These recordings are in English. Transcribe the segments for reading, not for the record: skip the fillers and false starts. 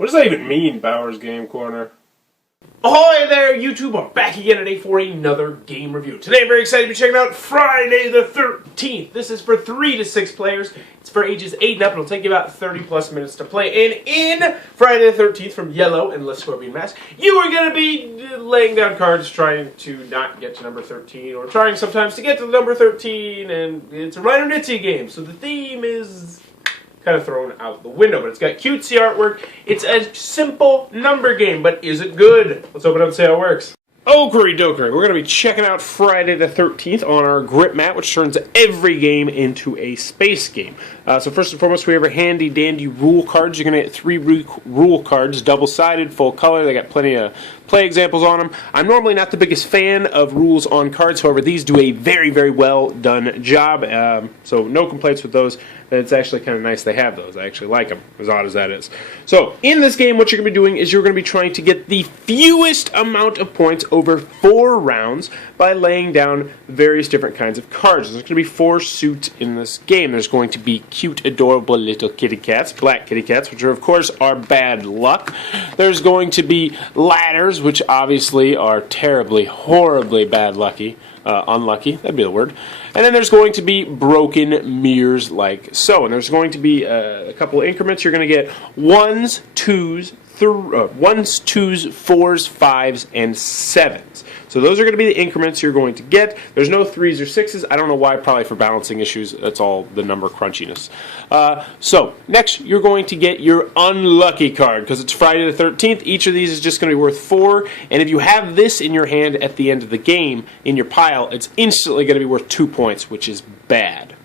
What does that even mean, Bowers Game Corner? Ahoy there, YouTube! I'm back again today for another game review. Today I'm very excited to be checking out Friday the 13th. This is for 3 to 6 players. It's for ages 8 and up. It'll take you about 30 plus minutes to play. And in Friday the 13th from Yellow and Les Scorpion Mask, you are going to be laying down cards trying to not get to number 13 or trying sometimes to get to number 13. And it's a Reiner Knizia game, so the theme is kind of thrown out the window, but it's got cutesy artwork. It's a simple number game, but is it good? Let's open it up and see how it works. Okery dokery, we're going to be checking out Friday the 13th on our grip mat, which turns every game into a space game. So first and foremost, we have our handy dandy rule cards. You're going to get 3 rule cards, double-sided, full color. They got plenty of play examples on them. I'm normally not the biggest fan of rules on cards, however, these do a very, very well done job. So no complaints with those. It's actually kind of nice they have those. I actually like them, as odd as that is. So, in this game, what you're going to be doing is you're going to be trying to get the fewest amount of points over 4 rounds by laying down various different kinds of cards. There's going to be 4 suits in this game. There's going to be cute, adorable little kitty cats, black kitty cats, which are, of course, are bad luck. There's going to be ladders, which obviously are terribly, horribly bad lucky. Unlucky, that'd be the word. And then there's going to be broken mirrors like so. And there's going to be a couple of increments. You're going to get 1s, 2s, 4s, 5s, and 7s. So those are going to be the increments you're going to get. There's no 3s or 6s. I don't know why, probably for balancing issues. That's all the number crunchiness. So next, you're going to get your unlucky card because it's Friday the 13th. Each of these is just going to be worth 4. And if you have this in your hand at the end of the game, in your pile, it's instantly going to be worth 2 points, which is bad.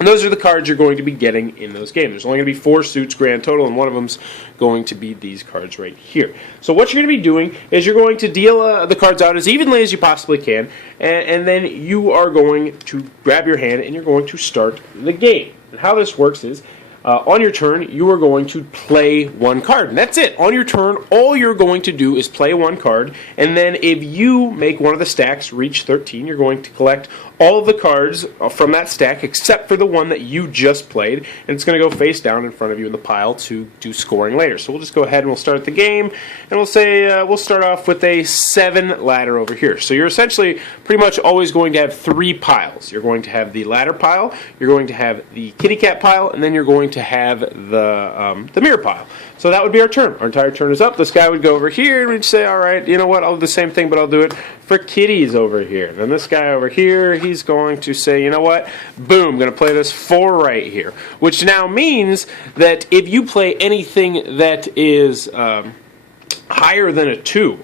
And those are the cards you're going to be getting in those games. There's only going to be 4 suits grand total, and one of them's going to be these cards right here. So what you're going to be doing is you're going to deal the cards out as evenly as you possibly can, and then you are going to grab your hand and you're going to start the game. And how this works is, on your turn, you are going to play 1 card. And that's it. On your turn, all you're going to do is play 1 card. And then if you make one of the stacks reach 13, you're going to collect all of the cards from that stack except for the one that you just played. And it's going to go face down in front of you in the pile to do scoring later. So we'll just go ahead and we'll start the game. And we'll say we'll start off with a 7 ladder over here. So you're essentially pretty much always going to have 3 piles. You're going to have the ladder pile, you're going to have the kitty cat pile, and then you're going to have the mirror pile. So that would be our turn. Our entire turn is up. This guy would go over here and we'd say, all right, you know what, I'll do the same thing, but I'll do it for kitties over here. And then this guy over here, he's going to say, you know what, boom, I'm going to play this 4 right here. Which now means that if you play anything that is higher than a 2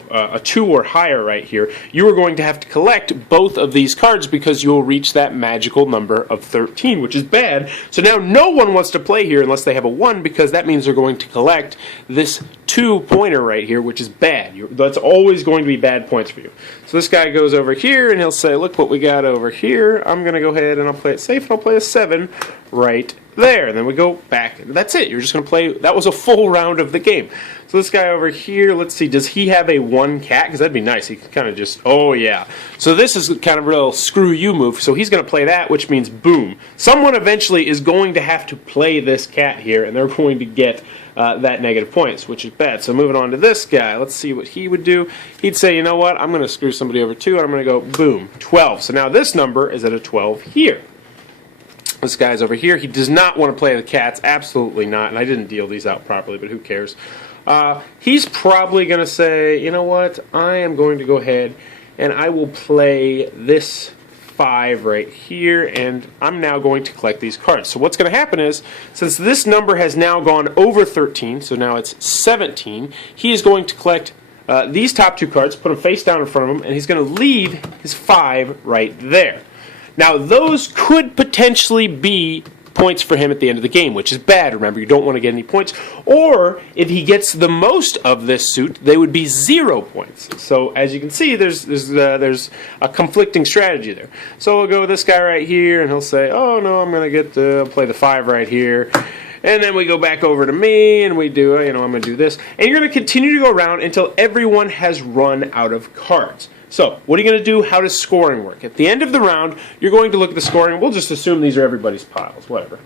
or higher right here, you are going to have to collect both of these cards because you'll reach that magical number of 13, which is bad. So now no one wants to play here unless they have a 1 because that means they're going to collect this 2-pointer right here, which is bad. That's always going to be bad points for you. So this guy goes over here and he'll say, look what we got over here. I'm going to go ahead and I'll play it safe and I'll play a 7 right there. And then we go back. That's it. You're just going to play. That was a full round of the game. So this guy over here, let's see, does he have a 1 cat? Because that'd be nice. He can kind of just, oh yeah. So this is kind of a real screw you move. So he's going to play that, which means boom. Someone eventually is going to have to play this cat here, and they're going to get that negative points, which is bad. So moving on to this guy, let's see what he would do. He'd say, you know what, I'm going to screw somebody over too, and I'm going to go boom, 12. So now this number is at a 12 here. This guy's over here. He does not want to play the cats. Absolutely not. And I didn't deal these out properly, but who cares? He's probably going to say, you know what? I am going to go ahead and I will play this 5 right here, and I'm now going to collect these cards. So what's going to happen is, since this number has now gone over 13, so now it's 17, he is going to collect these top 2 cards, put them face down in front of him, and he's going to leave his 5 right there. Now, those could potentially be points for him at the end of the game, which is bad. Remember, you don't want to get any points. Or, if he gets the most of this suit, they would be 0 points. So, as you can see, there's a conflicting strategy there. So, we'll go with this guy right here, and he'll say, oh, no, I'm going to get to play the 5 right here. And then we go back over to me, and we do, I'm going to do this. And you're going to continue to go around until everyone has run out of cards. So, what are you going to do? How does scoring work? At the end of the round, you're going to look at the scoring. We'll just assume these are everybody's piles, whatever.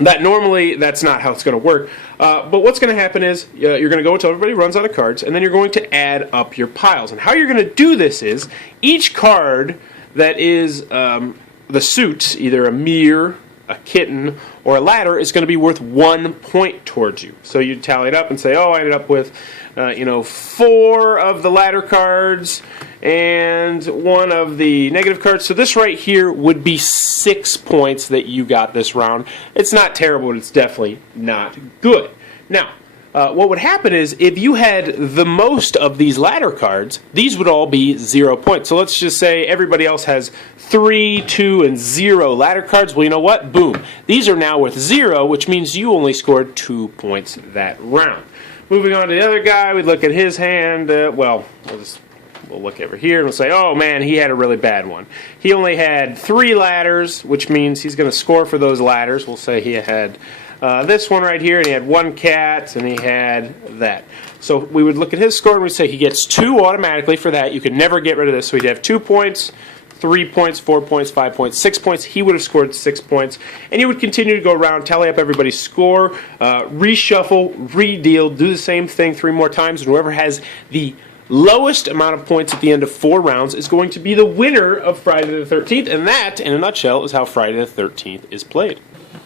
Normally, that's not how it's going to work. But what's going to happen is you're going to go until everybody runs out of cards, and then you're going to add up your piles. And how you're going to do this is each card that is the suit, either a mirror, a kitten, or a ladder, is going to be worth 1 point towards you. So you tally it up and say, oh, I ended up with 4 of the ladder cards and 1 of the negative cards. So this right here would be 6 points that you got this round. It's not terrible, but it's definitely not good. Now, what would happen is if you had the most of these ladder cards, these would all be 0 points. So let's just say everybody else has 3, 2, and 0 ladder cards. Well, you know what? Boom. These are now worth 0, which means you only scored 2 points that round. Moving on to the other guy, we look at his hand. We'll look over here and we'll say, oh man, he had a really bad one. He only had 3 ladders, which means he's going to score for those ladders. We'll say he had this one right here, and he had 1 cat, and he had that. So we would look at his score and we'd say he gets 2 automatically for that. You could never get rid of this. So he'd have 2 points, 3 points, 4 points, 5 points, 6 points. He would have scored 6 points. And you would continue to go around, tally up everybody's score, reshuffle, redeal, do the same thing 3 more times. And whoever has the lowest amount of points at the end of 4 rounds is going to be the winner of Friday the 13th. And that, in a nutshell, is how Friday the 13th is played.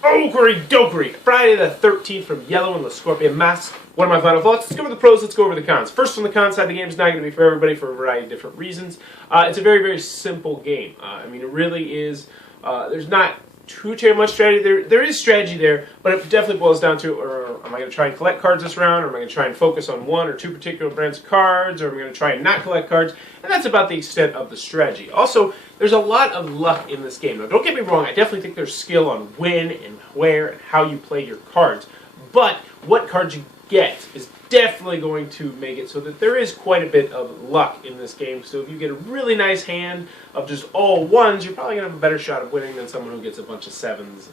Okery dokery! Friday the 13th from Yellow and the Scorpion Mask. What are my final thoughts? Let's go over the pros, let's go over the cons. First, on the con side, the game is not going to be for everybody for a variety of different reasons. It's a very, very simple game. It really is. There's not too much strategy. There is strategy there, but it definitely boils down to, am I going to try and collect cards this round, or am I going to try and focus on 1 or 2 particular brands of cards, or am I going to try and not collect cards? And that's about the extent of the strategy. Also, there's a lot of luck in this game. Now, don't get me wrong, I definitely think there's skill on when and where and how you play your cards, but what cards you get is definitely going to make it so that there is quite a bit of luck in this game. So if you get a really nice hand of just all 1s, you're probably going to have a better shot of winning than someone who gets a bunch of 7s.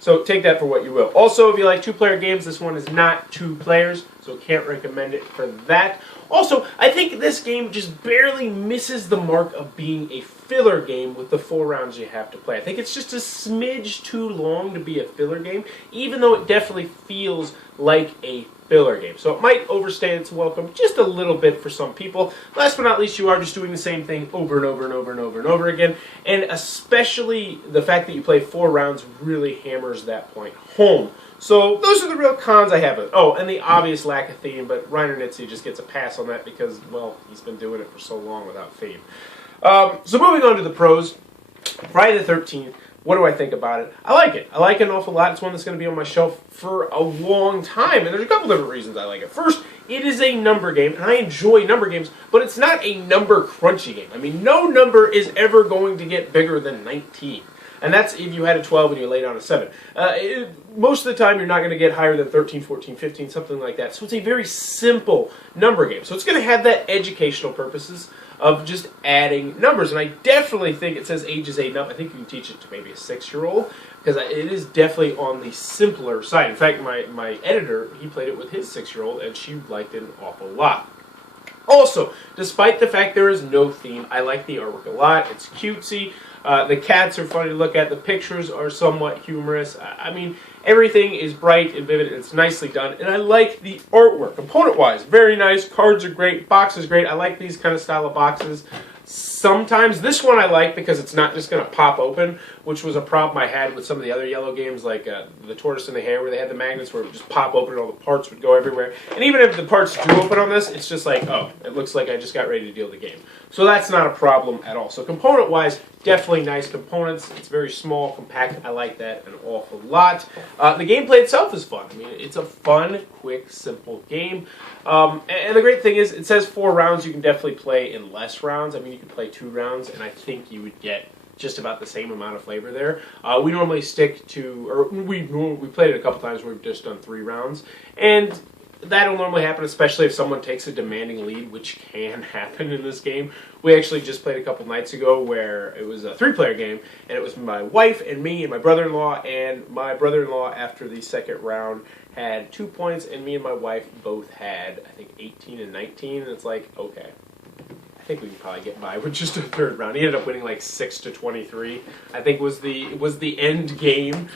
So take that for what you will. Also, if you like 2-player games, this one is not 2 players, so can't recommend it for that. Also, I think this game just barely misses the mark of being a filler game with the 4 rounds you have to play. I think it's just a smidge too long to be a filler game, even though it definitely feels like a filler game. So it might overstay its welcome just a little bit for some people. Last but not least, you are just doing the same thing over and over and over and over and over again. And especially the fact that you play 4 rounds really hammers that point home. So those are the real cons I have. Oh, and the obvious lack of theme, but Reiner Knizia just gets a pass on that because, well, he's been doing it for so long without theme. So moving on to the pros, Friday the 13th. What do I think about it? I like it. I like it an awful lot. It's one that's going to be on my shelf for a long time, and there's a couple different reasons I like it. First, it is a number game, and I enjoy number games, but it's not a number crunchy game. I mean, no number is ever going to get bigger than 19. And that's if you had a 12 and you lay down a 7. Most of the time, you're not going to get higher than 13, 14, 15, something like that. So it's a very simple number game. So it's going to have that educational purposes of just adding numbers. And I definitely think it says ages 8 and up. I think you can teach it to maybe a 6-year-old because it is definitely on the simpler side. In fact, my editor, he played it with his 6-year-old, and she liked it an awful lot. Also, despite the fact there is no theme, I like the artwork a lot. It's cutesy. The cats are funny to look at. The pictures are somewhat humorous. I mean, everything is bright and vivid, and it's nicely done. And I like the artwork. Component-wise, very nice. Cards are great. Box is great. I like these kind of style of boxes. Sometimes this one I like because it's not just going to pop open, which was a problem I had with some of the other Yellow games like the Tortoise and the Hare, where they had the magnets where it would just pop open and all the parts would go everywhere. And even if the parts do open on this, it's just like, oh, it looks like I just got ready to deal the game. So that's not a problem at all. So component-wise, definitely nice components. It's very small, compact. I like that an awful lot. The gameplay itself is fun. I mean, it's a fun, quick, simple game. And the great thing is, it says 4 rounds. You can definitely play in less rounds. I mean, you can play 2 rounds, and I think you would get just about the same amount of flavor there. We normally stick to, or we played it a couple times where we've just done 3 rounds, and that'll normally happen, especially if someone takes a demanding lead, which can happen in this game. We actually just played a couple nights ago where it was a 3-player game, and it was my wife and me and my brother-in-law, and my brother-in-law, after the second round, had 2 points, and me and my wife both had, I think, 18 and 19, and it's like, okay, think we can probably get by with just a third round. He ended up winning like 6-23. I think was the end game.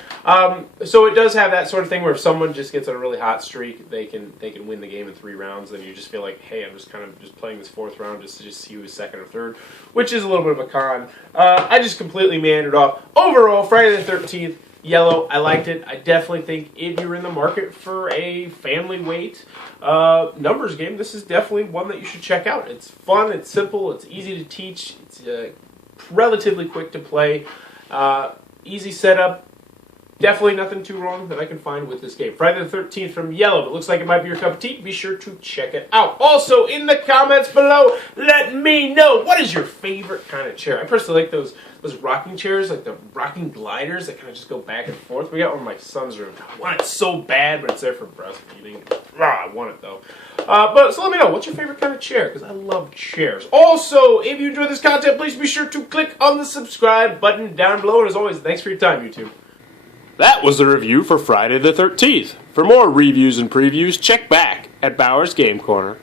So it does have that sort of thing where if someone just gets on a really hot streak, they can win the game in 3 rounds. Then you just feel like, hey, I'm just kind of just playing this 4th round just to see who's second or third, which is a little bit of a con. I just completely meandered off. Overall, Friday the 13th. Yellow, I liked it. I definitely think if you're in the market for a family weight numbers game, this is definitely one that you should check out. It's fun, it's simple, it's easy to teach, it's relatively quick to play, easy setup. Definitely nothing too wrong that I can find with this game. Friday the 13th from Yellow. If it looks like it might be your cup of tea, be sure to check it out. Also, in the comments below, let me know, what is your favorite kind of chair? I personally like those rocking chairs, like the rocking gliders that kind of just go back and forth. We got one in my son's room. I want it so bad, but it's there for breastfeeding. I want it, though. So let me know, what's your favorite kind of chair? Because I love chairs. Also, if you enjoyed this content, please be sure to click on the subscribe button down below. And as always, thanks for your time, YouTube. That was the review for Friday the 13th. For more reviews and previews, check back at Bauer's Game Corner.